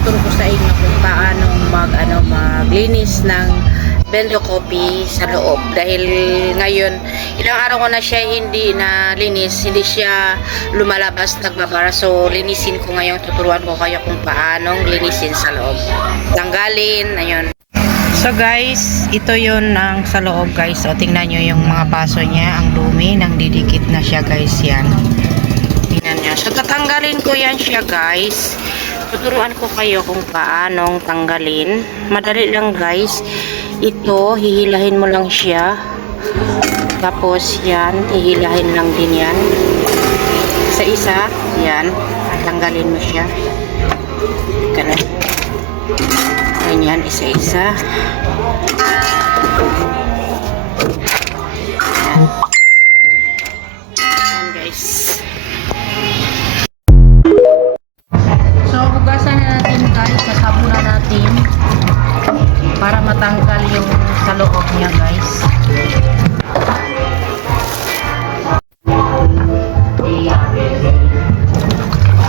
ituturo ko sa inyo kung paano maglinis ng Bendo Coffee sa loob. Dahil ngayon, ilang araw ko na siya hindi na linis, hindi siya lumalabas, nagbabara. So, linisin ko ngayon, tuturuan ko kayo kung paano linisin sa loob. Tanggalin, ayun. So guys, ito yun ang sa loob guys. O tingnan nyo yung mga paso niya, ang dumi, nang didikit na siya guys, yan. Tingnan nyo. So tatanggalin ko yan siya guys. Tuturuan ko kayo kung paanong tanggalin. Madali lang guys. Ito, hihilahin mo lang siya. Tapos yan, hihilahin lang din yan. Isa-isa, yan. Tanggalin mo siya. Ganun. Ganyan, isa-isa. Yan guys. So, hugasan na natin guys. Sasabunan natin para matanggal yung sa loob niya guys.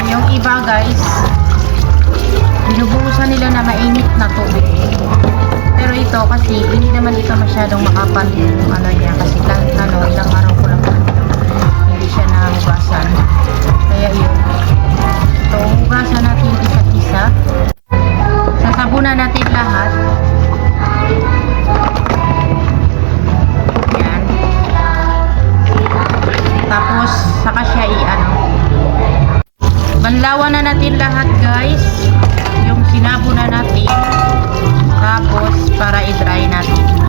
Yung iba guys, binubuhusan nila na mainit na tubig. Pero ito kasi hindi naman ito masyadong makapal yung ano niya kasi ilang araw ko lang hindi siya nahugasan. Kaya yun. Ito, hugasan natin isa-isa. Sasabunan natin lahat. Yan. Tapos saka siya banlawan na natin lahat guys. Sinabo na natin, tapos para i-dry natin.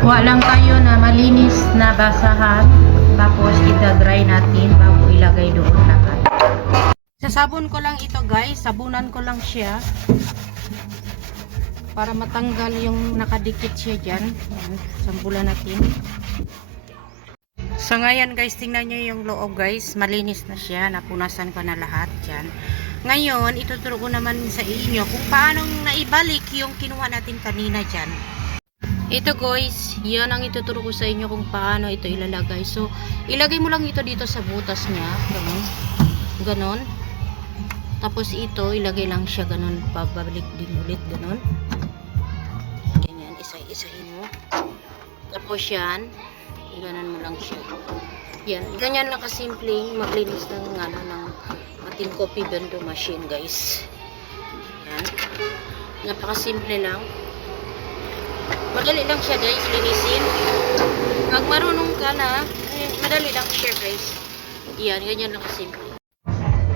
Kuha lang tayo na malinis na basahan, tapos i-dry natin bago ilagay doon lahat. Sasabon ko lang ito guys, sabunan ko lang siya para matanggal yung nakadikit siya dyan. Yan, sambulan natin. So ngayon guys, tingnan nyo yung loob guys, malinis na siya, napunasan ko na lahat dyan. Ngayon, ituturo ko naman sa inyo kung paano naibalik yung kinuha natin kanina dyan. Ito guys, yan ang ituturo ko sa inyo kung paano ito ilalagay. So, ilagay mo lang ito dito sa butas niya. Ganon. Ganon. Tapos ito, ilagay lang siya ganon. Pabalik din ulit. Ganon. Ganyan, isa-isahin mo. Tapos yan, ganon mo lang siya. Yan, ganyan lang kasimple maglinis ng ating coffee bendo machine guys. Yan. Napakasimple lang. Madali lang siya guys, linisin. Pag marunong ka na, madali lang siya guys. Yan, ganyan lang kasimple.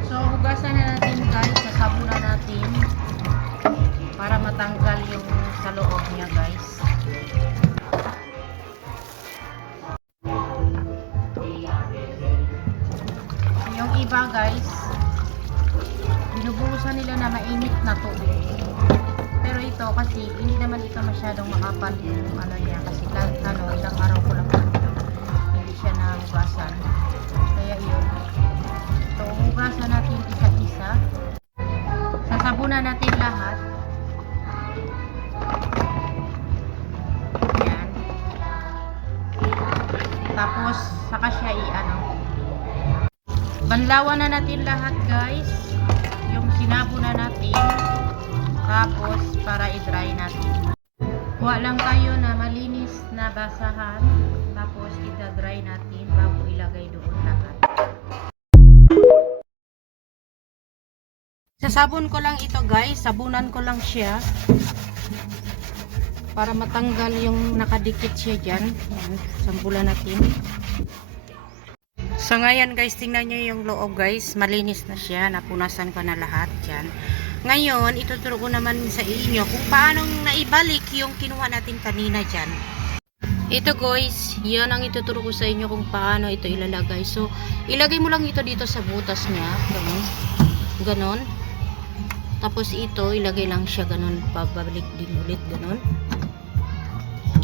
So, hugasan na natin guys, sasabunan natin para matanggal yung sa loob niya guys. Yung iba guys, binubuhusan nila na mainit na tubig. Pero ito kasi hindi naman ito masyadong makapal yung ano niya kasi ilang araw ko lang hindi siya nahugasan. Kaya yun. Ito, hugasan natin isa-isa. Sasabunan natin lahat. Yan. Tapos saka siya banlawan na natin lahat guys. Yung sinabo na natin. Tapos para i-dry natin. Kuha lang tayo na malinis na basahan. Tapos i-dry natin bago ilagay doon lahat. Sasabon ko lang ito guys. Sabunan ko lang siya. Para matanggal yung nakadikit siya dyan. Yan, sambulan natin. So ngayon guys, tingnan nyo yung loob guys, malinis na siya, napunasan ko na lahat dyan. Ngayon, ituturo ko naman sa inyo kung paano naibalik yung kinuha natin kanina dyan. Ito guys, yan ang ituturo ko sa inyo kung paano ito ilalagay. So, ilagay mo lang ito dito sa butas niya, ganon. Ganon. Tapos ito, ilagay lang siya ganon, pabalik din ulit, ganon.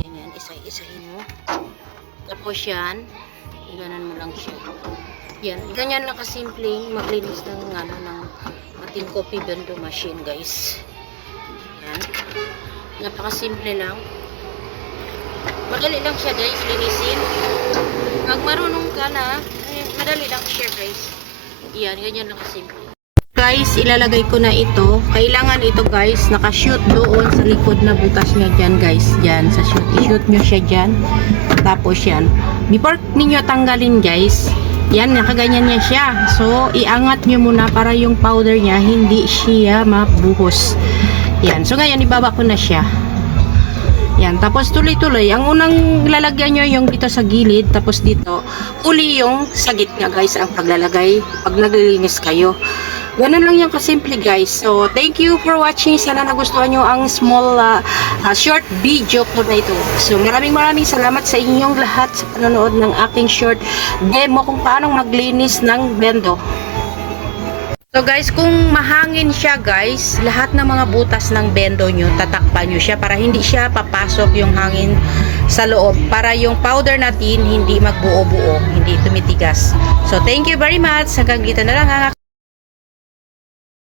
Ganyan, isa-isahin mo. Tapos yan, ganan mo lang siya. Yan, ganyan lang kasimple maglinis ng ating coffee bendo machine guys. Yan. Napakasimple lang. Madali lang siya guys, linisin. Pag marunong ka na, madali lang siya guys. Yan, ganyan lang kasimple. Guys, ilalagay ko na ito. Kailangan ito guys, nakashoot doon sa likod na butas niya dyan guys. Dyan, sa shoot. I-shoot nyo siya dyan. Tapos yan. Before ninyo tanggalin guys, yan, nakaganyan niya siya. So, iangat nyo muna para yung powder niya, hindi siya mabuhos. Yan. So, ngayon, ibaba ko na siya. Yan. Tapos, tuloy-tuloy. Ang unang lalagyan nyo yung dito sa gilid. Tapos, dito, uli yung sa gitna guys, ang paglalagay pag naglilinis kayo. Ganun lang yung kasimple guys. So, thank you for watching. Sana nagustuhan nyo ang small short video ko na ito. So, maraming salamat sa inyong lahat sa panonood ng aking short demo kung paano maglinis ng bendo. So guys, kung mahangin siya guys, lahat ng mga butas ng bendo nyo, tatakpan nyo siya para hindi siya papasok yung hangin sa loob. Para yung powder natin hindi magbuo-buo, hindi tumitigas. So, thank you very much. Hanggang dito na lang.